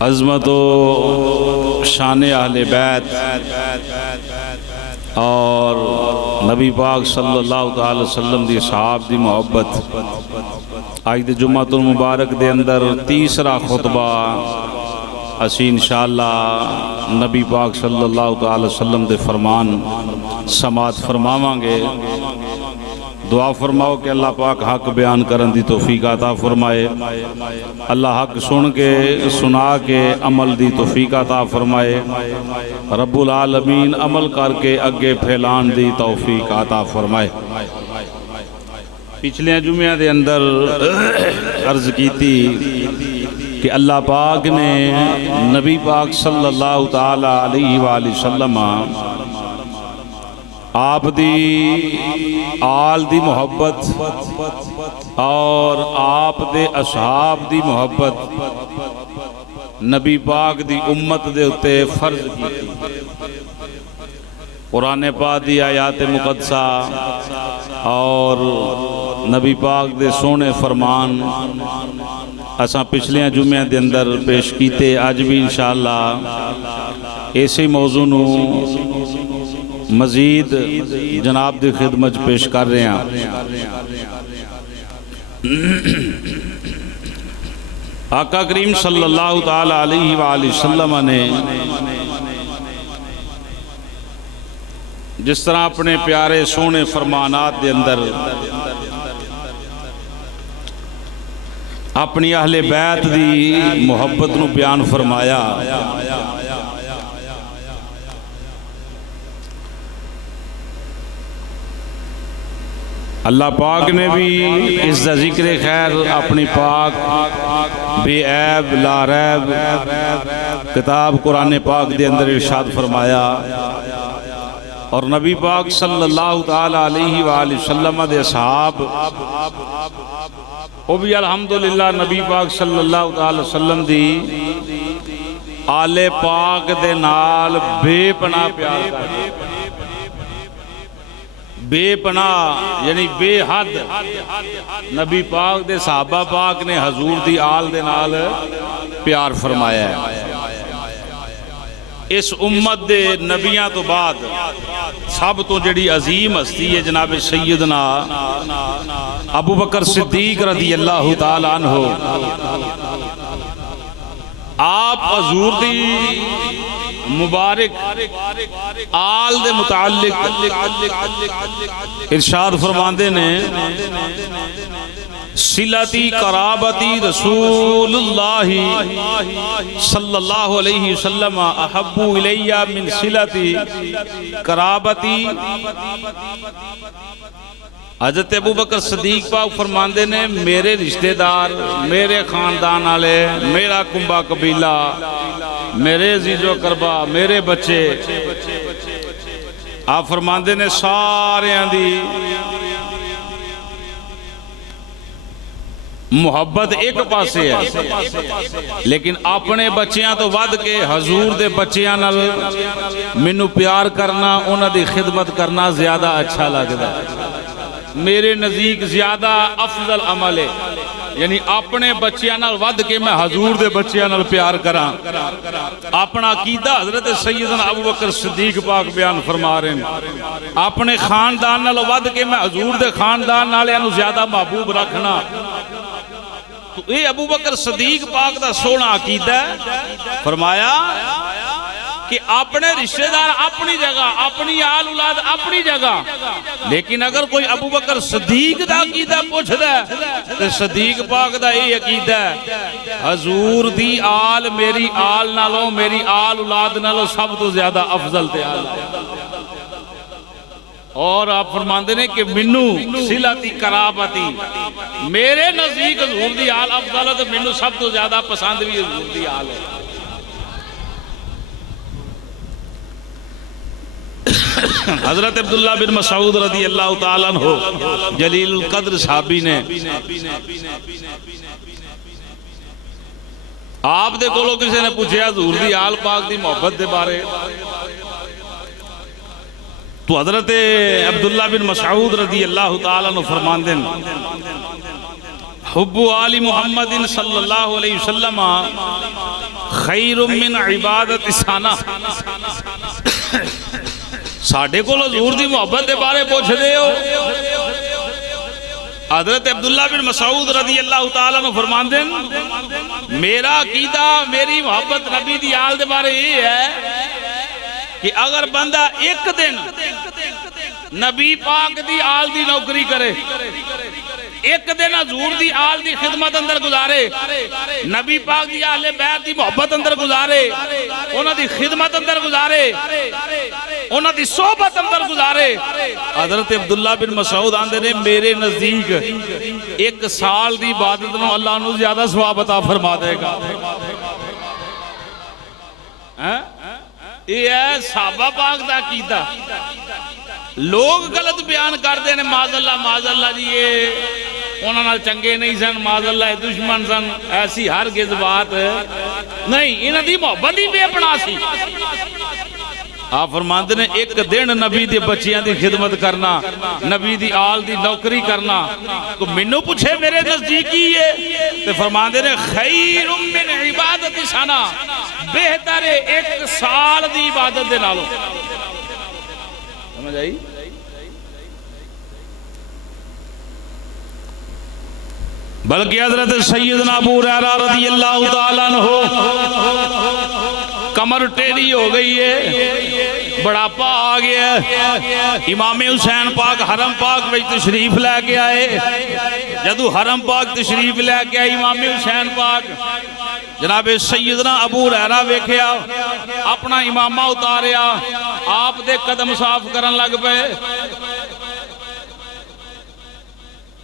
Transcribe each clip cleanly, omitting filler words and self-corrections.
عظمت و شان اہل بیت اور نبی پاک صلی اللہ تعالی وسلم دی صحاب دی محبت آج دے جمعۃ المبارک دے اندر تیسرا خطبہ اسی انشاءاللہ نبی پاک صلی اللہ تعالی وسلم دے فرمان سماعت فرماواں گے۔ دعا فرماؤ کہ اللہ پاک حق بیان کرن دی توفیق عطا فرمائے، اللہ حق سن کے سنا کے عمل دی توفیق عطا فرمائے، رب العالمین عمل کر کے اگے پھیلان دی توفیق عطا فرمائے۔ پچھلے جمعہ دے اندر عرض کی تھی کہ اللہ پاک نے نبی پاک صلی اللہ تعالی علیہ وآلہ وسلم آپ دی آل دی محبت اور آپ دے اصحاب دی محبت نبی پاک دی امت دے اتے فرض کی تھی۔ قرآن پاک دی آیات مقدسہ اور نبی پاک دے سونے فرمان اساں پچھلے جمعہ دے اندر پیش کیتے، آج بھی انشاءاللہ ایسے موضوع نو مزید جناب دی خدمت پیش کر رہے ہیں۔ آقا کریم صلی اللہ تعالی علیہ وآلہ وسلم نے جس طرح اپنے پیارے سونے فرمانات دے اندر اپنی اہل بیت دی محبت نو بیان فرمایا، اللہ پاک نے بھی اس دا ذکر خیر اپنی پاک بے عیب لا ریب کتاب قرآن پاک دے اندر ارشاد فرمایا، اور نبی پاک صلی اللہ تعالی علیہ وآلہ وسلم دے صحاب وہ بھی الحمدللہ نبی پاک صلی اللہ تعالی وسلم دی آل پاک دے نال بے پناہ پیار کرتے، بے پناہ یعنی بے حد نبی پاک دے صحابہ پاک نے حضور دی آل دے نال پیار فرمایا ہے۔ اس امت دے نبیاں تو بعد سب تو جڑی عظیم ہستی ہے جناب سیدنا ابو بکر صدیق رضی اللہ تعالی عنہ، آپ حضور دی مبارک آل دے متعلق ارشاد فرماندے نے، صلتی قرابتی رسول اللہ صلی اللہ علیہ وسلم احب الی من صلتی قرابتی۔ حضرت ابو بکر صدیق پاک فرماندے نے میرے رشتہ دار، میرے خاندان والے، میرا کنبہ قبیلہ، میرے عزیز و اقربا، میرے بچے، آپ فرماندے نے سارے دی محبت ایک پاسے ہے، لیکن اپنے بچیاں تو ود کے حضور دے بچیاں نال مینوں پیار کرنا، انہاں دی خدمت کرنا زیادہ اچھا لگدا ہے، میرے نزدیک زیادہ افضل عمل ہے، یعنی اپنے بچیاں نال ود کے میں حضور دے بچیاں نال پیار کراں۔ اپنا عقیدہ حضرت سیدنا ابو بکر صدیق پاک بیان فرما رہے ہیں، اپنے خاندان نال ود کے میں حضور دے خاندان نالے نو زیادہ محبوب رکھنا، تو اے ابو بکر صدیق پاک دا سونا عقیدہ ہے۔ فرمایا کہ اپنے رشتہ دار اپنی جگہ، اپنی آل اولاد اپنی جگہ، لیکن اگر کوئی ابو بکر صدیق دا عقیدہ پوچھ دے تو صدیق پاک دا یہ عقیدہ ہے حضور دی آل میری آل نالوں، میری آل اولاد نالوں سب تو زیادہ افضل تے آل ہے۔ اور آپ فرماندے نے کہ منو صلتی قرابتی، میرے نزدیک حضور دی آل افضل ہے تو منو سب تو زیادہ پسند بھی حضور دی آل ہے۔ حضرت عبداللہ بن مسعود رضی اللہ تعالیٰ عنہ جلیل القدر صحابی نے آپ دے کولو کسی نے پوچھے حضور دی آل پاک دی محبت دے بارے، تو حضرت عبداللہ بن مسعود رضی اللہ تعالیٰ عنہ فرمان دیں، حب آل محمد صلی اللہ علیہ وسلم خیر من عبادت ثنا ساڈے کول حضور دی محبت دے بارے پوچھ دے ہو حضرت عبداللہ بن مسعود رضی اللہ تعالیٰ عنہ فرماندے ہیں میرا عقیدہ میری محبت نبی دی آل دے بارے یہ ہے کہ اگر بندہ ایک دن نبی پاک دی آل دی نوکری کرے ایک دن حضور دی آل دی خدمت اندر گزارے نبی پاک دی آل بیت دی محبت اندر گزارے انہاں دی خدمت اندر گزارے انہاں دی صحبت اندر گزارے حضرت عبداللہ بن مسعود آندے نے میرے نزدیک ایک سال دی عبادت نو اللہ نو زیادہ ثواب عطا فرما دے گا یہ ہے صحابہ پاک دا عقیدہ لوگ غلط بیان کرتے ہیں معاذ اللہ جی یہ انہوں نے چنگے نہیں سن معاذ اللہ دشمن سن ایسی ہرگز بات نہیں انہوں دی محبت ہی بے پناہ سی آپ فرماندے نے ایک دن نبی دی بچیاں دی خدمت کرنا نبی دی آل دی نوکری کرنا تو منو پوچھے میرے نزدیکی ہے تو فرماندے نے خیر من عبادت ثنا بہتر ہے ایک سال دی عبادت دے نالوں سمجھ آئی بلکہ حضرت سیدنا ابو ہریرہ رضی اللہ تعالیٰ عنہ کمر ٹیڑھی ہو گئی ہے بڑھاپا آ گیا ہے امام حسین پاک حرم پاک میں تشریف لے کے آئے جدو حرم پاک تشریف لے کے آئے امام حسین پاک جناب سیدنا ابو ہریرہ ویکھیا اپنا امامہ اتاریا آپ دے قدم صاف کرن لگ پے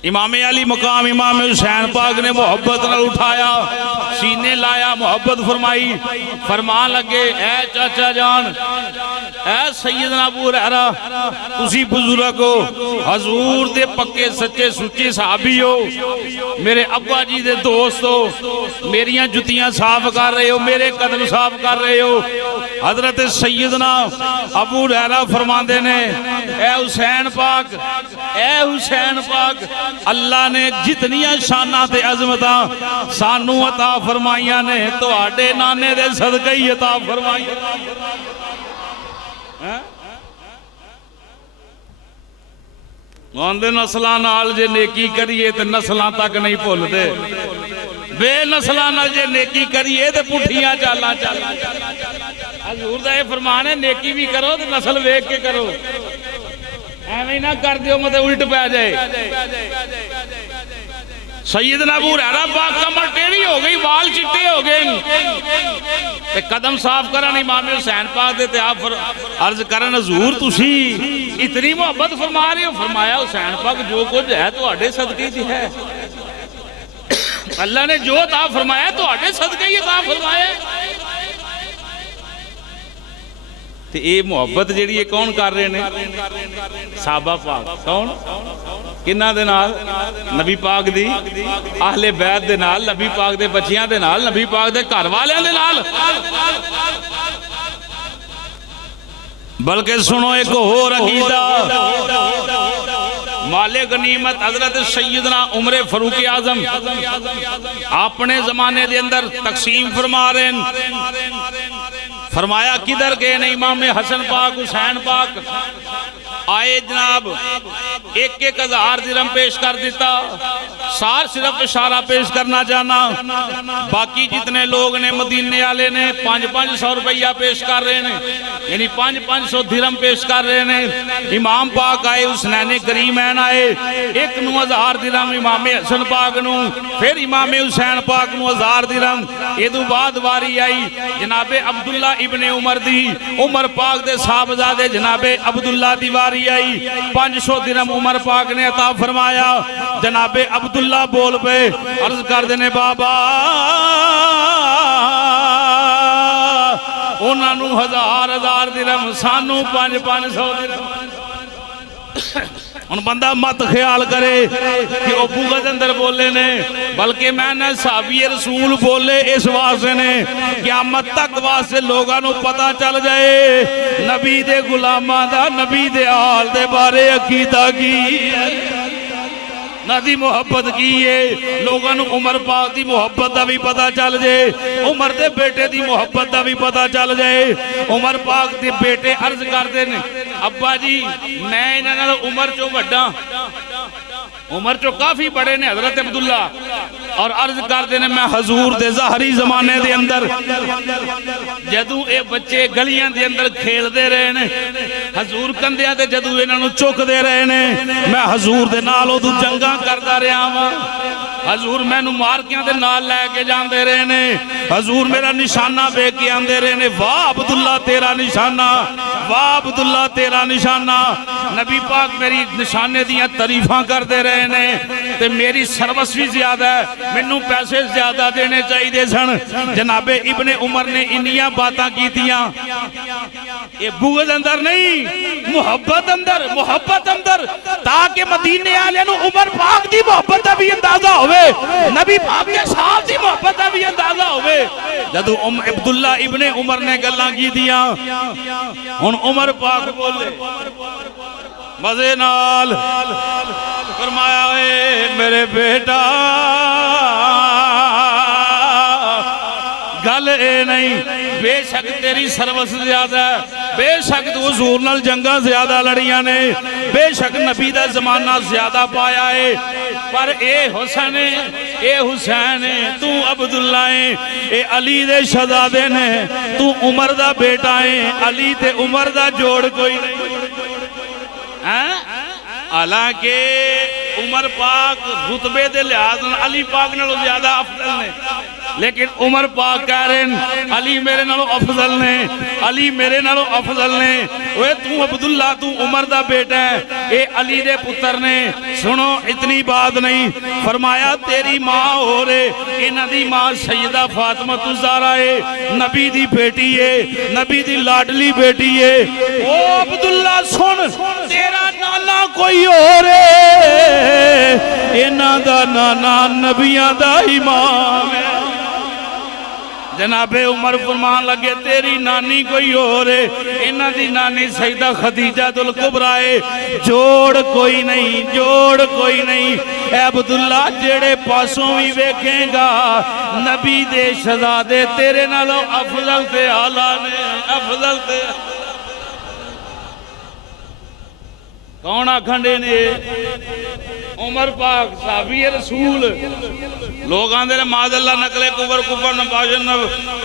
امام علی مقام امام حسین پاک نے محبت نہ اٹھایا سینے لایا محبت فرمائی فرمان لگے اے چاچا جان اے سیدنا ابو ہریرہ تسی بزرگ ہو حضور دے پکے سچے سچے صحابی ہو میرے ابا جی دے دوست ہو میریاں جتیاں صاف کر رہے ہو میرے قدم صاف کر رہے ہو حضرت سیدنا ابو ہریرہ فرماندے نے اے حسین پاک اللہ نے جتنیاں شانہ تے عظمتاں سانو عطا فرمائیاں نے تو آڈے نانے دے صدقے ہی عطا فرمائیاں آندے نسلاں نال جے نیکی کریے تے نسلاں تک نہیں بھول دے بے نسلاں نال جے نیکی کریے تے پٹھیاں چالاں حضور دا یہ فرمان ہے نیکی بھی کرو تے نسل ویکھ کے کرو ایویں نہ کر دیو مطلب الٹ پہ جائے سیدنا ابو ہریرہ پاک کمر ٹیڑھی ہو گئی وال چٹے ہو گئے قدم صاف کرن امام حسین پاک دے تے آپ عرض کرن حضور تسی اتنی محبت فرما رہے ہو فرمایا حسین پاک جو کچھ ہے تو آڈے صدقے دی ہے اللہ نے جو عطا فرمایا تو آڈے صدقے ہی عطا فرمایا تے اے محبت جیڑی ہے کون کر رہے ہیں صحابہ پاک کون کنہ دے نال نبی پاک دی اہل بیت دے نال نبی پاک دے بچیاں دے نال نبی پاک دے گھر والیاں دے نال بلکہ سنو ایک اور عقیدہ مالک غنیمت حضرت سیدنا عمر فاروق اعظم اپنے زمانے دے اندر تقسیم فرما رہے ہیں فرمایا کدھر گئے نے امام حسن پاک حسین پاک آئے جناب ایک ایک ہزار درہم پیش کر دیتا سار صرف اشارہ پیش کرنا چاہنا باقی جتنے لوگ نے مدینے والے نے 500 روپیہ پیش کر رہے ہیں یعنی 500 درہم پیش کر رہے ہیں امام پاک آئے حسنین کریمین آئے 1000 درہم امام حسن پاک نو پھر امام حسین پاک نو 1000 درہم یہ بعد واری آئی جناب عبداللہ ابن عمر دی عمر پاک دے صاحبزادے جناب عبداللہ دی واری آئی 500 درہم عمر پاک نے عطا فرمایا جناب عبداللہ بول پہ عرض کر دینے بابا انہاں نو 1000 درہم سانو 500 درہم ان بندہ مت خیال کرے کہ وہ بغض اندر بولے نے بلکہ میں نے صحابی رسول بولے اس واسطے نے قیامت تک واسطے لوگاں نو پتہ چل جائے نبی دے غلاماں دا نبی دے آل دے بارے عقیدہ کی نہ دی محبت کی ہے لوگاں نو عمر پاک دی محبت دا بھی پتا چل جائے عمر دے بیٹے دی محبت دا بھی پتا چل جائے عمر پاک دے بیٹے عرض کرتے ہیں ابا جی میں انہاں عمر چو بڑا عمر چو کافی بڑے نے حضرت عبداللہ اور عرض کرتے ہیں میں حضور دے ظاہری زمانے دے اندر جدو اے بچے گلیاں دے اندر کھیل دے رہے نے حضور کندیاں دے جدو انہاں نو چک دے رہے نے میں حضور دے نالوں دو جنگاں کردا رہا ہاں حضور میں نو مارکیاں دے نال لے کے جان دے رہے نے حضور میرا نشانہ بے کے آن دے رہے نے واہ عبداللہ تیرا نشانہ واہ عبداللہ تیرا نشانہ نبی پاک میری نشانے دیاں تعریفاں کر دے رہے نے تے میری سروس بھی زیادہ ہے منوں پیسے زیادہ دینے چاہی دے سن جناب ابن عمر نے انیاں باتاں کی تیاں یہ بغض اندر نہیں محبت اندر تاکہ مدینے آلے نو عمر پاک دی محبت بھی اندازہ ہوئے نبی پاک کے ساتھ دی محبت بھی اندازہ ہوئے جدو عبداللہ ابن عمر نے گلاں کی دیا ان عمر پاک بولے مزے نال فرمایا اے میرے بیٹا گل اے نہیں بے شک تیری سروس زیادہ ہے بے شک تو حضور نال جنگاں زیادہ لڑیاں نے بے شک نبی دا زمانہ زیادہ پایا ہے پر اے حسین تو عبداللہ ہے اے علی دے شہزادے نے تو عمر دا بیٹا ہے علی تے عمر دا جوڑ کوئی نہیں حالانکہ عمر پاک رتبے دے لحاظ علی پاک نالوں زیادہ افضل نے لیکن عمر پاک کہہ رہے ہیں علی میرے نالوں افضل نے علی میرے نالوں افضل نے اوے تو عبداللہ تو عمر دا بیٹا ہے اے علی دے پتر نے سنو اتنی بات نہیں فرمایا تیری ماں ہو رہے انہ دی ماں سیدہ فاطمہ الزہرا ہے نبی دی بیٹی ہے نبی دی لاڈلی بیٹی ہے او عبداللہ سن تیرا نانا کوئی ہو رہے انہ دا نانا نبیاں دا امام ہے جناب عمر فرمان لگے تیری نانی کوئی ہو رہے انہ دی نانی سیدہ خدیجہ الکبرائے جوڑ کوئی نہیں اے عبداللہ جیڑے پاسوں بھی ویکھیں گا نبی دے شہزادے تیرے نالوں افضل تے آلہ نے افضل تے کون آکھنڈے نے عمر پاک صحابی رسول لوگ آندے نے معاذ اللہ نقلے کفر نباشن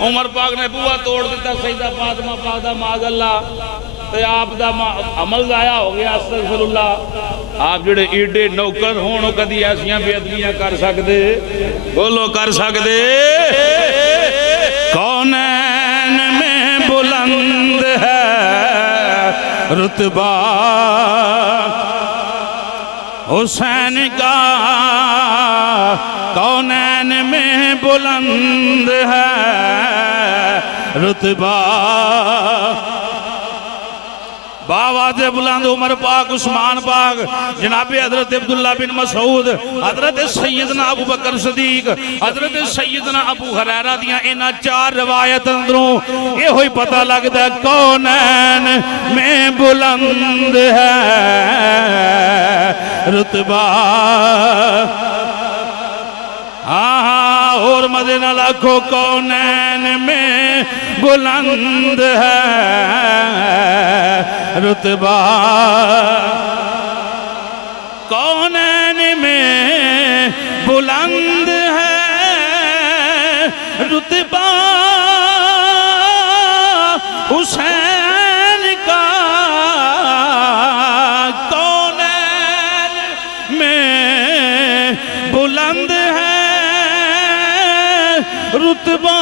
عمر پاک نے بوہ توڑ دیتا سیدہ فاطمہ پاک دا معاذ اللہ تے آپ دا عمل ضائع ہو گیا استغفر اللہ آپ جڑے ایڈے نوکر ہونو کدی ایسیاں بے ادبیاں کر سکدے بولو کر سکدے کونین میں بلند ہے رتبہ حسین کا کونین میں بلند ہے رتبہ باواز بلند عمر پاک عثمان پاک جناب حضرت عبداللہ بن مسعود حضرت سیدنا ابو بکر صدیق حضرت سیدنا ابو ہریرہ دیاں اینا چار روایت اندروں یہ ہوئی پتہ لگتا ہے کونین میں بلند ہے رتبہ اور مدینہ لکھو کونین میں بلند ہے رتبہ کونین میں بلند ہے رتبہ حسین کا کونین میں بلند ہے رتبہ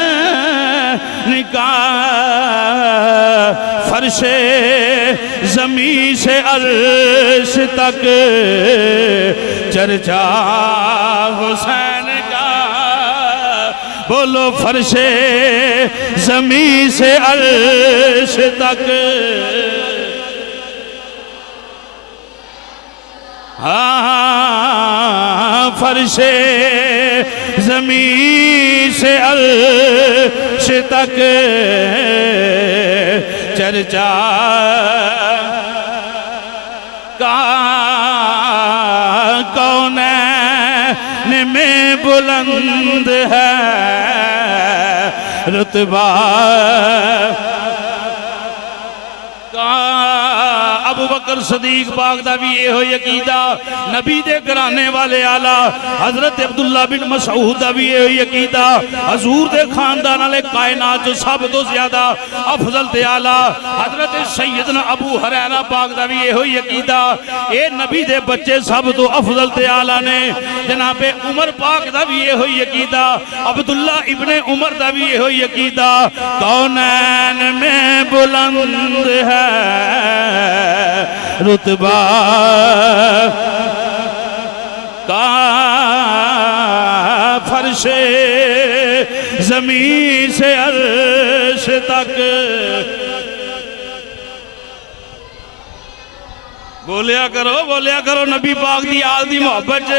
حسین کا فرش زمین سے عرش تک چرچا حسین کا بولو فرش زمین سے عرش تک فرش زمین سے عرش تک چرچا بلند ہے رتبہ ابو بکر صدیق پاک دا بھی یہ ہوئی عقیدہ نبی دے گرانے والے آلہ حضرت عبداللہ بن مسعود دا بھی یہ ہوئی عقیدہ حضور دے خاندان والے کائنات جو سب تو زیادہ افضل تے آلہ حضرت سیدنا ابو ہریرہ پاک دا بھی یہ ہوئی عقیدہ اے نبی دے بچے سب تو افضل تے آلہ نے جناب عمر پاک دا بھی یہ ہوئی عقیدہ عبداللہ ابن عمر دا بھی یہ ہوئی عقیدہ کونین میں بلند ہے رتبہ کا فرش زمین سے عرش تک بولیا کرو نبی پاک دی آل دی محبت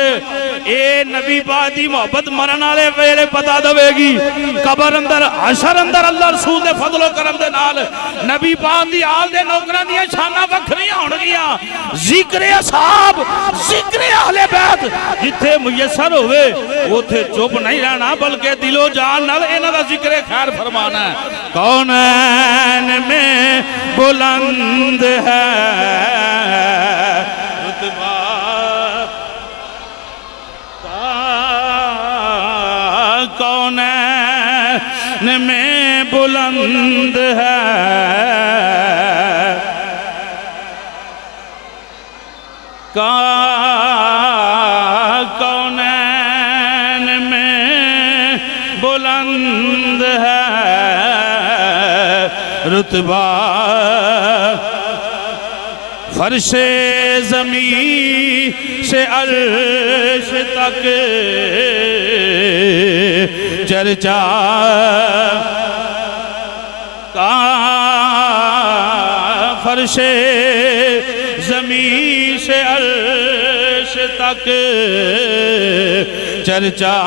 اے نبی پاک دی محبت مرن والے ویلے پتا دے گی قبر اندر حشر اندر اللہ رسول دے فضل و کرم دے نال نبی پاک دی آل دے نوکراں دی شاناں وکھریاں ہون گیاں ذکر اصحاب ذکر اہل بیت جتھے میسر ہوئے اوتھے چپ نہیں رہنا بلکہ دل و جان نال انہاں دا ذکر خیر فرمانا ہے کونین میں بلند ہے رتبہ کونین میں بلند ہے کونین میں بلند ہے رتبہ فرش زمین سے عرش تک چرچا کا فرش زمین سے عرش تک چرچا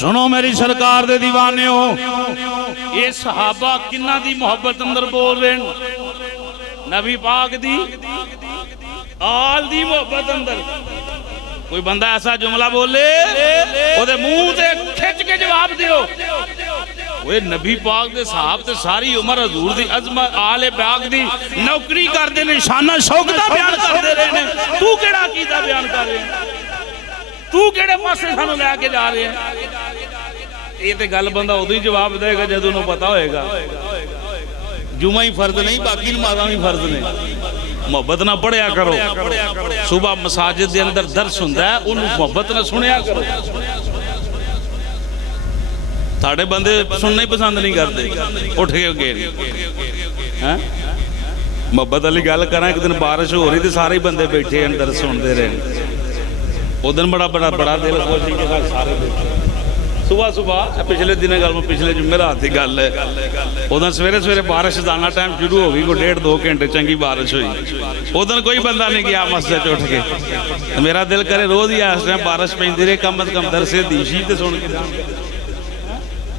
سنو میری سرکار دے دیوانے ہو یہ صحابہ کنہ دی محبت اندر بول رہے ہیں نبی پاک دی آل دی محبت اندر کوئی بندہ ایسا جملہ بولے وہ دے منہ تے کھچ کے جواب دیو وہ نبی پاک دے صحاب تے ساری عمر حضور دی عظمت آل پاک دی نوکری کر دے نے شانہ شوکتہ بیان کر دے رہے ہیں تو کیڑا عقیدہ بیان کر رہے ہیں تو کیڑے پاسے سانو لے کے جا رہے ہیں یہ تے گل بندہ ادھر ہی جواب دے گا جدو انہوں پتا ہوئے گا جمعہ ہی فرض نہیں باقی نمازاں ہی فرض نہیں محبت نہ پڑھیا کرو صبح مساجد دے اندر درس ہوندا ہے انہوں محبت نہ سنیا کرو تھاڑے بندے سننا ہی پسند نہیں کرتے اٹھ کے گئے محبت علی گل کرنا ایک دن بارش ہو رہی تھی سارے بندے بیٹھے اندر سن دے رہے وہ دن بڑا دل خوشی کے ساتھ سارے بیٹھے صبح پچھلے دن گل میں پچھلے جمعرات کی گل ہے ادھر سویرے بارش دانا ٹائم شروع ہو گئی کوئی 1.5-2 گھنٹے چنگی بارش ہوئی ادھر کوئی بندہ نہیں گیا مسجد اٹھ کے میرا دل کرے روز ہی اس ٹائم بارش پیندی رہے کم از کم درسے دیشی تے سن کے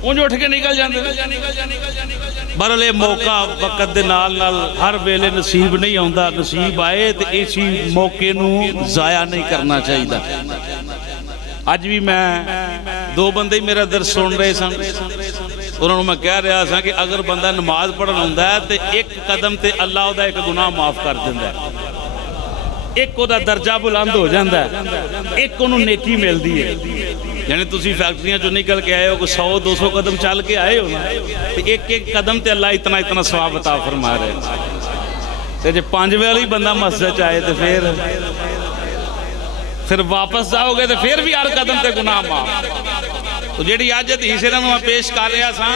اونج اٹھ کے نکل جاندے برلے موقع وقت دے نال ہر ویلے نصیب نہیں ہوندا نصیب آئے تے اسی موقع نو ضائع نہیں کرنا چاہیے آج بھی میں 2 بندے ہی میرا درس سن رہے سن انہوں نے میں کہہ رہا تھا کہ اگر بندہ نماز پڑھنا ہوندہ ہے تو ایک قدم تے اللہ دا ایک گناہ معاف کر دیندہ ہے ایک کو دا درجہ بلند ہو جاندہ ہے ایک کو نیکی مل دی ہے یعنی تسی فیکٹریاں جو نکل کے آئے ہو کو 100-200 قدم چل کے آئے ہو نا تو ایک قدم تے اللہ اتنا ثواب عطا فرما رہے ہیں تو جب 5 والی بندہ مسجد چاہے تو پھر واپس جاؤ گے تو پھر بھی ہر قدم تے گناہ معاف تو جیڑی آج حدیث ہے میں پیش کر رہا تھا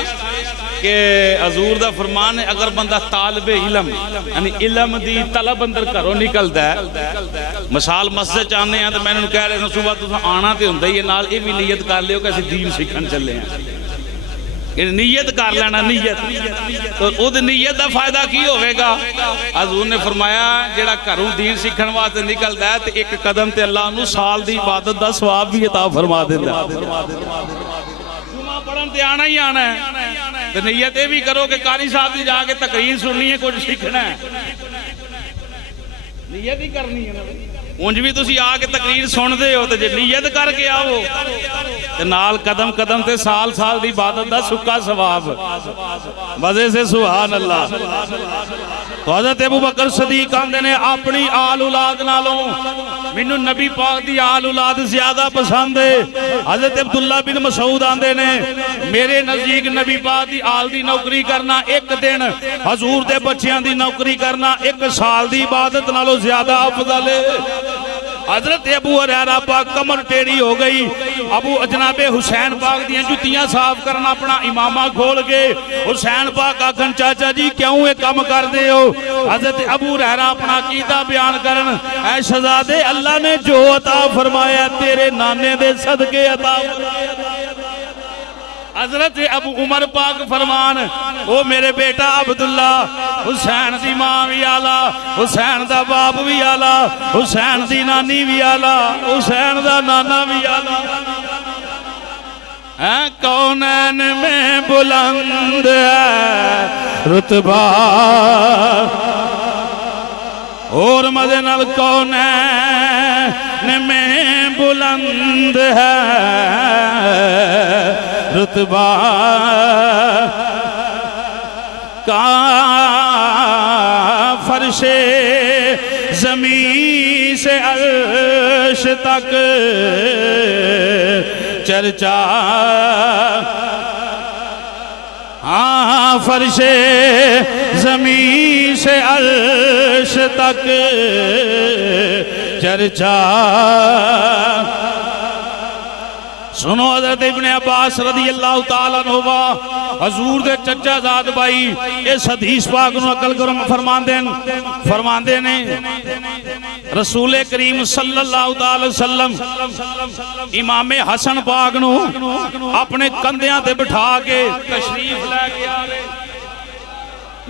کہ حضور دا فرمان ہے اگر بندہ طالب علم یعنی علم دی طلب اندر کرو نکلدا ہے مثال مسجد چاہنے ہیں تو میں نے کہہ رہے ہیں صبح تو آنا تے ہوندا ہی نال یہ بھی نیت کر لیو کہ اسی دین سیکھن چلے ہیں نیت کر لینا نیت تو او نیت دا فائدہ کی ہوئے گا حضور نے فرمایا جیڑا گھروں دین سیکھن واسطے نکلدا ہے تے ایک قدم تے اللہ انہوں سال دی عبادت دا ثواب بھی عطا فرما دیندا جمعہ پڑھن تے آنا ہی آنا ہے تے نیت یہ بھی کرو کہ قاری صاحب دی جا کے تقریر سننی ہے کچھ سیکھنا ہے نیت ہی کرنی ہے ਉਂਝ ਵੀ ਤੁਸੀਂ ਆ ਕੇ ਤਕਰੀਰ ਸੁਣਦੇ ਹੋ ਤੇ ਜੇ ਨੀਅਤ ਕਰਕੇ ਆਵੋ ਤੇ ਨਾਲ ਕਦਮ ਕਦਮ ਤੇ ਸਾਲ ਸਾਲ ਦੀ ਇਬਾਦਤ ਦਾ ਸੁੱਕਾ ਸਵਾਬ ਮਜ਼ੇ ਸੇ ਸੁਭਾਨ ਅੱਲਾਹ। تو حضرت ابو بکر صدیق آندے نے اپنی آل اولاد نالوں مینوں نبی پاک دی آل اولاد زیادہ پسند ہے۔ حضرت عبداللہ بن مسعود آندے نے میرے نزدیک نبی پاک دی آل دی نوکری کرنا ایک دن، حضور دے بچیاں دی نوکری کرنا ایک سال دی عبادت نالوں زیادہ افضل ہے۔ حضرت ابو ہریرہ پاک کمر ٹیڑھی ہو گئی، ابو جناب حسین پاک دیاں جتیاں صاف کرنا اپنا امامہ کھول کے حسین پاک آکھن چاچا جی کیوں یہ کم کر دے ہو؟ حضرت ابو ہریرہ اپنا عقیدہ بیان کرن اے شہزادے اللہ نے جو عطا فرمایا تیرے نانے دے صدقے عطا فرمایا۔ حضرت ابو عمر پاک فرمان او میرے بیٹا عبداللہ حسین دی ماں بھی آلہ، حسین دا باپ بھی آلہ، حسین دی نانی بھی آلہ، حسین دا نانا بھی آلہ۔ کونین میں بلند ہے رتبہ اور مدے نال کونین میں بلند ہے رتبہ کا فرش زمین سے عرش تک چرچا، ہاں فرش زمین سے عرش تک چرچا۔ سنو حضرت ابن عباس رضی اللہ تعالیٰ عنہ حضور دے چچا زاد بھائی اس حدیث پاک نو عقل کرم فرماندے نے رسول کریم صلی اللہ تعالیٰ وسلم امام حسن پاک نو اپنے کندیاں تے بٹھا کے تشریف لے گیا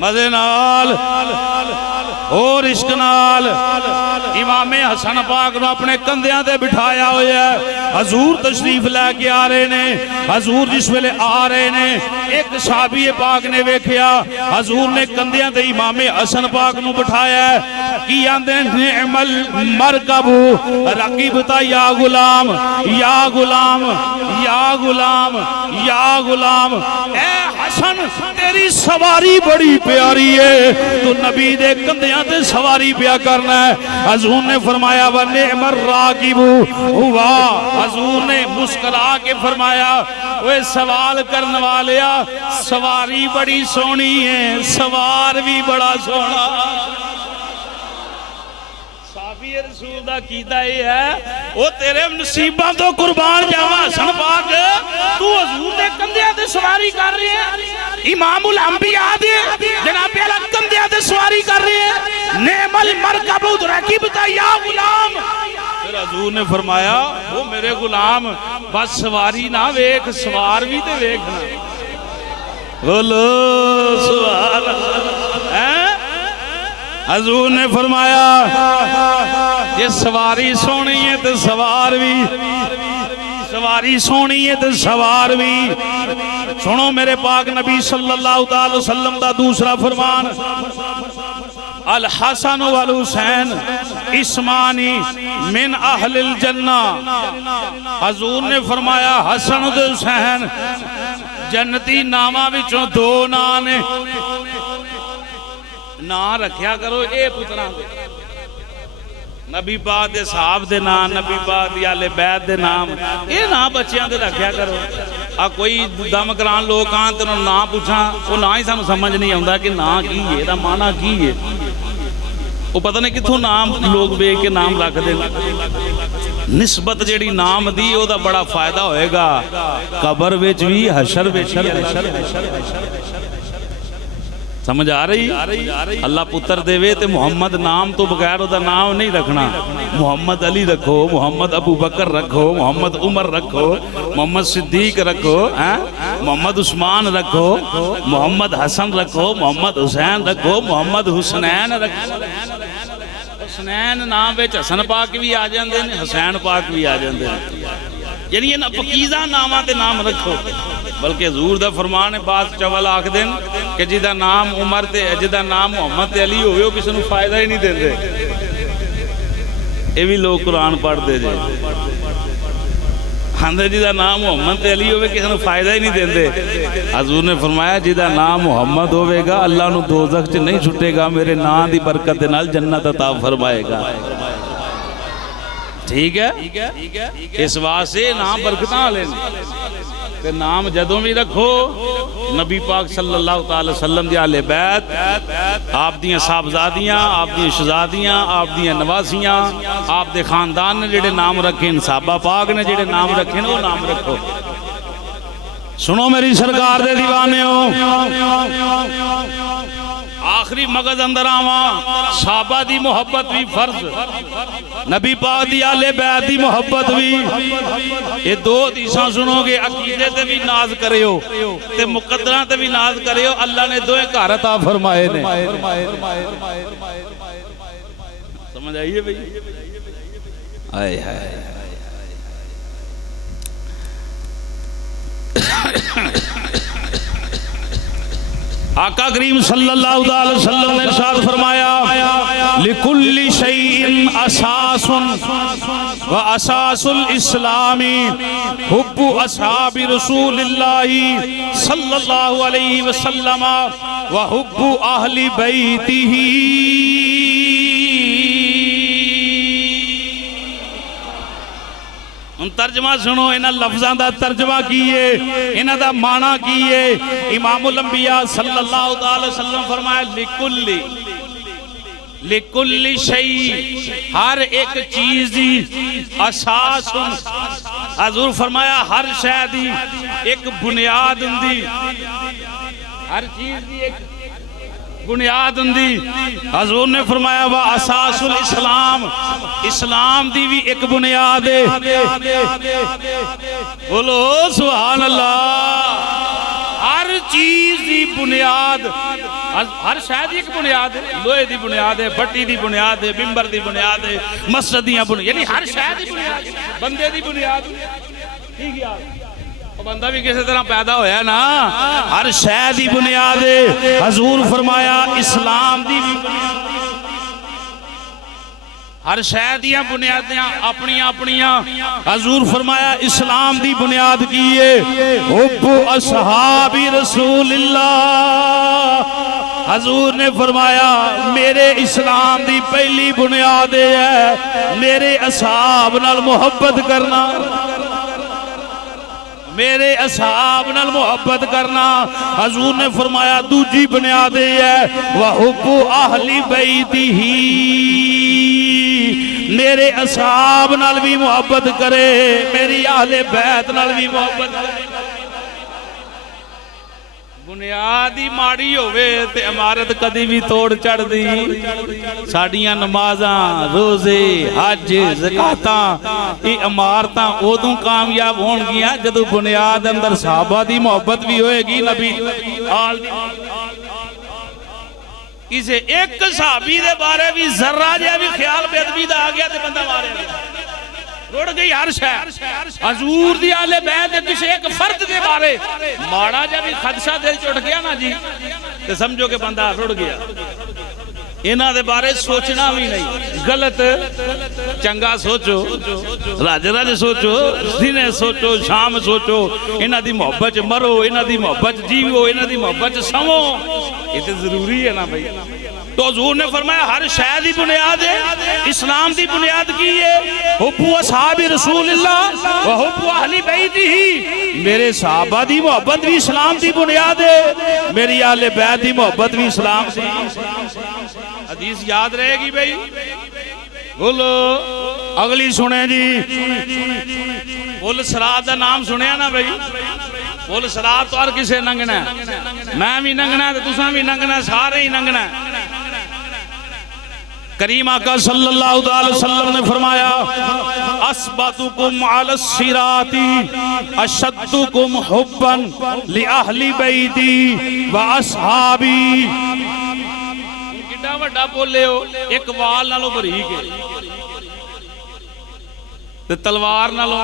مزے نال اور عشق نال امام حسن پاک نو اپنے کندیاں تے بٹھایا ہویا ہے۔ حضور تشریف لے کے آ رہے نے، حضور جس ویلے آ رہے نے ایک صحابی پاک نے ویکھیا حضور نے کندیاں تے امام حسن پاک نو بٹھایا ہے کی آندے نعم المرکب رقیبتا یا غلام یا غلام یا غلام یا غلام، اے حسن تیری سواری بڑی پیاری ہے، تو نبی دے کندیاں تے سواری پیا کرنا ہے۔ حضور نے فرمایا وَنِعْمَ الرَّاكِبُ ہوا، حضور نے مسکرا کے فرمایا وہ سوال کرنے والیا سواری بڑی سونی ہے، سوار بھی بڑا سونا۔ صحابی رسول دا کیتا یہ ہے وہ تیرے نصیباں تو قربان جاوا حسن پاک تو حضور دے کندیاں تے سواری کر رہے ہیں، امام الانبیاء دے جناب اعلیٰ کندیاں تے سواری کر رہے ہیں، نعم المرکب رکبتا یا غلام۔ پھر حضور نے فرمایا وہ میرے غلام بس سواری نہ ویکھ سوار بھی تے ویکھنا۔ بولو سبحان اللہ۔ حضور نے فرمایا یہ سواری سونی ہے تو سوار بھی، سواری سونی ہے تو سوار بھی۔ سنو میرے پاک نبی صلی اللہ تعالی وسلم دا دوسرا فرمان الحسن والحسین اسمانی من اہل الجنہ۔ حضور نے فرمایا حسن و حسین جنتی نامہ وچوں دو نانے نا رکھیا کرو اے پتران دے، نبی پاک دے صحاب دے نام، نبی پاک دی آل بیت دے نام، اے نا بچیاں دے رکھیا کرو۔ کوئی دم کران لوگ آن تے انہوں نا پوچھا وہ نا ہی سانو سمجھ نہیں آندا کہ نا کی ہے، دا معنی کی ہے، وہ پتہ نہیں کتھوں نام لوگ بے کے نام رکھ دیں۔ نسبت جیڑی نام دی او دا بڑا فائدہ ہوئے گا قبر وچ بھی حشر وچ بھی۔ سمجھ آ رہی؟ اللہ پتر دے وے تے محمد نام تو بغیر دا نام نہیں رکھنا، محمد علی رکھو، محمد ابو بکر رکھو، محمد عمر رکھو، محمد صدیق رکھو، محمد عثمان رکھو، محمد حسن رکھو، محمد حسین رکھو، محمد حسنین رکھو۔ حسنین نام وچ حسن پاک بھی آ جاندے نے، حسین پاک بھی آ جاندے نے، یعنی یہ پکیزہ نامہ تے نام رکھو۔ بلکہ حضور دا فرمان ہے بعض چول آکھ دیں کہ جدہ نام عمر تے جدہ نام محمد تے علی ہوئے ہو کسی نو فائدہ ہی نہیں دیں دے۔ یہ بھی لوگ قرآن پڑھتے جی آندے جی دا نام محمد تے علی ہوئے کسی نے فائدہ ہی نہیں دیندے حضور نے فرمایا جی دا نام محمد ہوئے گا اللہ نو دوزخ چ نہیں چھٹے گا میرے نام دی برکت دے نال جنت عطا فرمائے گا ٹھیک ہے اس واسطے نام برکتاں لے تے نام جدوں بھی رکھو نبی پاک صلی اللہ تعالی وسلم دی اہل بیت آپ دیاں صاحبزادیاں آپ دیاں شہزادیاں آپ دیاں نوازیاں آپ دے خاندان نے جڑے نام رکھے صحابہ پاک نے جڑے نام رکھے وہ نام رکھو سنو میری سرکار دے دیوانے ہو آخری مغز اندر آواں صحابہ دی محبت بھی فرض نبی پاک دی اہل بیت دی محبت بھی یہ دو حدیثاں سنو گے عقیدے تے بھی ناز کرے ہو تے مقدراں تے بھی ناز کرے ہو اللہ نے دوئے گھر عطا فرمائے نے سمجھ آئیے بھئی آئے ہائے آقا کریم صلی اللہ علیہ وسلم نے ارشاد فرمایا لِكُلِّ شَيْءٍ أَسَاسٌ وَأَسَاسُ الْإِسْلَامِ حُبُّ أَصْحَابِ رسول اللہ صلی اللہ علیہ وسلم وَحُبُّ أَهْلِ بَيْتِهِ ترجمہ سنو انہاں لفظاں دا ترجمہ کیے انہاں دا معنی کیے امام الانبیاء صلی اللہ علیہ وسلم فرمایا لِكُلِّ شَيْءٍ ہر ایک چیز دی اساس حضور فرمایا ہر شے دی ایک بنیاد ہوندی ہر چیز دی ایک بنیاد ہوندی حضور نے فرمایا وہ اساس الاسلام اسلام دی بھی ایک بنیاد ہے بولو سبحان اللہ ہر چیز دی بنیاد ہر شاید ایک بنیاد ہے لوہے دی بنیاد ہے بٹی دی بنیاد ہے ممبر دی بنیاد ہے مسجد دی بنیاد یعنی ہر شاید دی بنیاد ہے بندے دی بنیاد ٹھیک ہے بندہ بھی کسی طرح پیدا ہویا نا ہر شے دی بنیاد ہے حضور فرمایا اسلام دی بھی ہر شے دیاں بنیادیاں اپنیاں اپنیاں حضور فرمایا اسلام دی بنیاد کی ہے حب اصحاب رسول اللہ حضور نے فرمایا میرے اسلام دی پہلی بنیاد ہے میرے اصحاب نال محبت کرنا میرے اصحاب نال محبت کرنا حضور نے فرمایا دوجی بنیاد ہے وَحُبُّ أَهْلِ بَيْتِهِ میرے اصحاب نال بھی محبت کرے میری اہل بیت نال بھی محبت کرے بنیادی ماڑی ہوئے تے عمارت کدی بھی توڑ چڑھ دی ساڑیاں نمازاں روزے حج زکاتاں یہ عمارتاں ادوں کامیاب ہون گیا جدو بنیاد اندر صحابہ دی محبت بھی ہوئے گی نبی آل دی کسے ایک صحابی دے بارے بھی ذرہ جے بھی خیال بے ادبی دا آگیا تے بندہ مارے روڑ گئی ہر شے حضور دی اہل بیت کسی ایک فرد دے بارے ماڑا جب بھی خدشہ دل چڑھ گیا نا جی تو سمجھو کہ بندہ روڑ گیا انہاں دے بارے سوچنا بھی نہیں غلط چنگا سوچو راج راج سوچو دنے سوچو شام سوچو انہاں دی محبت مرو انہاں دی محبت جیو انہاں دی محبت سمو یہ تو ضروری ہے نا بھائی تو حضور نے فرمایا ہر شے دی بنیاد ہے اسلام دی بنیاد کی ہے حب اصحاب رسول اللہ و حب اہل بیتہ میرے صحابہ دی محبت بھی اسلام دی بنیاد ہے میری اہل بیت دی محبت بھی اسلام دی حدیث یاد رہے گی بھئی بولو اگلی سنیں جی بول سرات دا نام سنیا نا بھئی بول سرات تو ہر کسے ننگنا ہے میں بھی ننگنا ہے تو تساں بھی ننگنا ہے سارے ہی ننگنا ہے کریم آقا صلی اللہ علیہ وسلم نے فرمایا اسبتکم علی الصراط اشدکم حبا لأہل بیتی و اصحابی کڈا وڈا بولے ہو ایک وال نالو بریک ہے تے تلوار نالو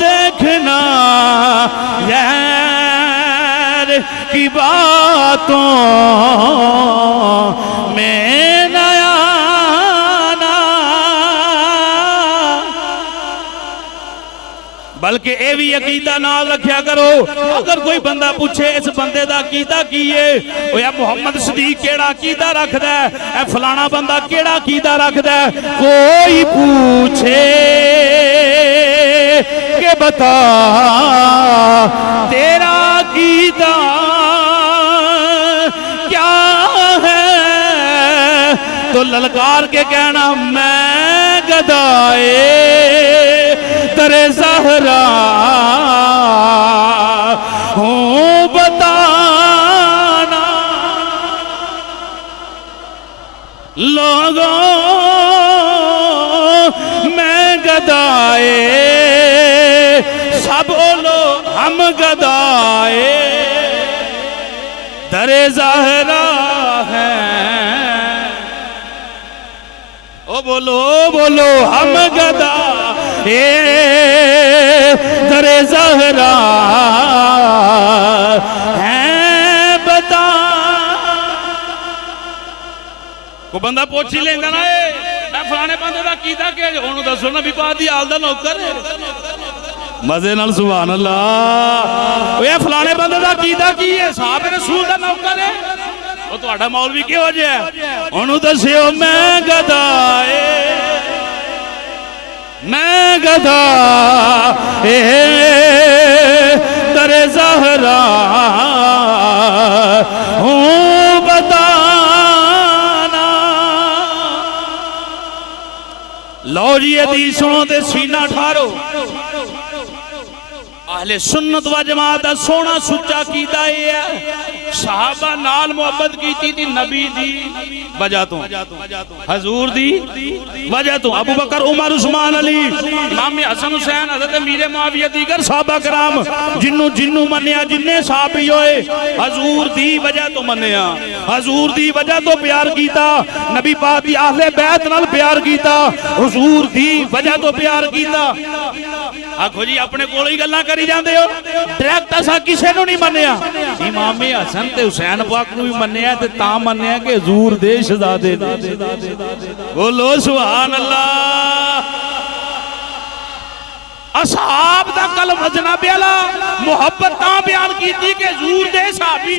دیکھنا غیر کی باتوں میں نیا نا، بلکہ اے بھی عقیدہ نہ رکھیا کرو اگر کوئی بندہ پوچھے اس بندے دا عقیدہ کی ہے، او یا محمد صدیق کیڑا عقیدہ رکھدا ہے، اے فلانا بندہ کیڑا عقیدہ رکھدا ہے، کوئی پوچھے کہ بتا تیرا عقیدہ کیا ہے، تو للکار کے کہنا میں گدائے در زہرا ہوں بتانا، لوگوں میں گدائے سب بولو ہم گدائے در زہرا ہیں، او بولو ہم گدائے در زہرا ہیں بتا، کو بندہ پوچھی لیں گا نا اے فلانے بندے دا کیتا کہ انہوں دا سننا بھی پا دی آل دا نوکر ہے، مزے نال سبحان اللہ، اے فلانے بندے دا کیتا کی ہے صاحب رسول دا نوکر ہے، وہ تو آڑا مولوی کی ہو جائے انہوں دا سیو میں گدائے در زہرا ہوں بتانا، لو جی حدیث سنو تے سینہ ٹھارو، اہل سنت و جماعت دا سونا سچا کیتا ہے، صحابہ نال محبت کی تھی نبی دی وجہ تو، حضور دی وجہ تو، ابو بکر عمر عثمان علی امام حسن حسین حضرت امیر معاویہ دیگر صحابہ کرام جنوں منیا جننے صحابی ہوئے حضور دی وجہ تو منیا، حضور دی وجہ تو پیار کیتا، نبی پاک دی اہل بیت نال پیار کیتا، حضور دی وجہ تو پیار کیتا، آکھو جی اپنے کولوں ہی گلاں کری جاندے ہو، ڈائریکٹ اساں کسے نوں نہیں منیا، امام حسن تے حسین پاک نوں بھی منیا تے تاں منیا کہ حضور دے شہزادے نے، بولو سبحان اللہ، اصحاب دا کلم جناب اعلی محبت تاں بیان کیتی کہ حضور دے صحابی،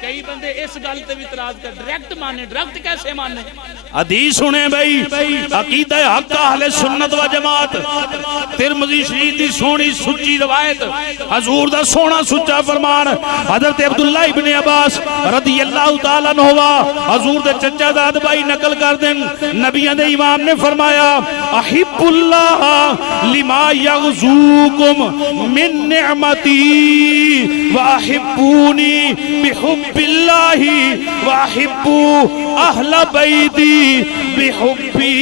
کئی بندے اس گل تے بھی اعتراض کر ڈائریکٹ مانے، ڈائریکٹ کیسے مانے؟ حدیث سنیں بھائی، عقیدہ حق اہل سنت و جماعت، ترمذی شریف دی سونی سچی روایت، حضور دا سونا سچا فرمان، حضرت عبداللہ ابن عباس رضی اللہ تعالیٰ عنہ حضور دے چچا داد بھائی نقل کر دیں، نبیان دے امام نے فرمایا احب اللہ لما یغزوکم من نعمتی واحبونی بحب اللہ واحبو اہل بیتی بحبی،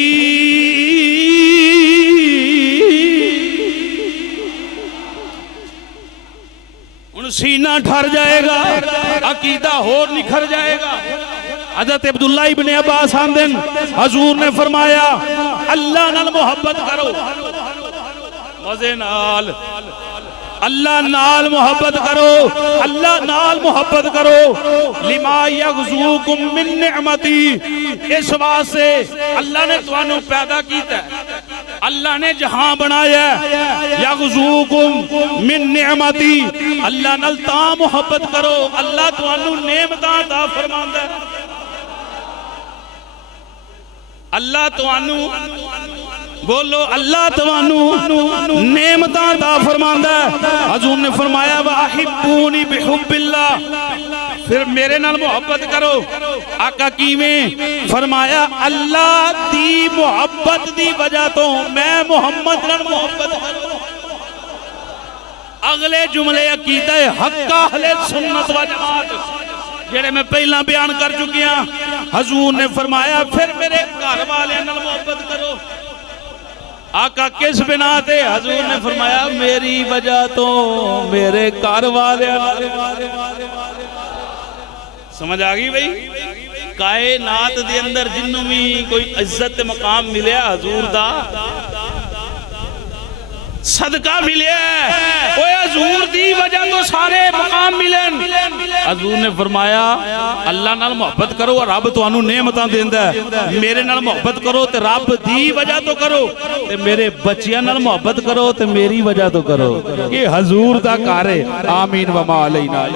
ان سینہ ٹھر جائے گا، عقیدہ ہور نکھر جائے گا۔ حضرت عبداللہ ابن عباس آمدن حضور نے فرمایا اللہ نال محبت کرو، مزے نال اللہ نال محبت کرو، اللہ نال محبت کرو، لما یغزوکم من نعمتی، اس واسطے اللہ نے توانو پیدا کیتا ہے، اللہ نے جہاں بنایا ہے، یغزوکم من نعمتی، اللہ نال تاں محبت کرو، اللہ توانو نعمتاں عطا فرماندا ہے، اللہ توانو بولو اللہ توانو نعمتاں عطا فرماندا ہے، حضور نے فرمایا واحبونی بحب اللہ، پھر میرے نال محبت کرو، آقا کیویں فرمایا اللہ دی محبت دی وجہ تو میں محمد نال محبت کرو۔ اگلے جملے عقیدہ حق اہل سنت و جماعت جڑے میں پہلا بیان کر چکیا، حضور نے فرمایا پھر میرے گھر والے نال محبت کرو۔ آقا کس بنا تے؟ حضور نے فرمایا میری وجہ تو میرے گھر والے، سمجھ آگئی بھئی؟ کائنات دے اندر جنوں بھی کوئی عزت مقام ملیا حضور دا صدقہ ملیا ہے، اوہ حضور دی وجہ تو سارے مقام ملن۔ حضور نے فرمایا اللہ نال محبت کرو اور رب تو انہوں نعمتاں دیندہ ہے، میرے نال محبت کرو تے رب دی وجہ تو کرو، تے میرے بچیاں نال محبت کرو تے میری وجہ تو کرو۔ یہ حضور دا کار ہے۔ آمین وما علینا۔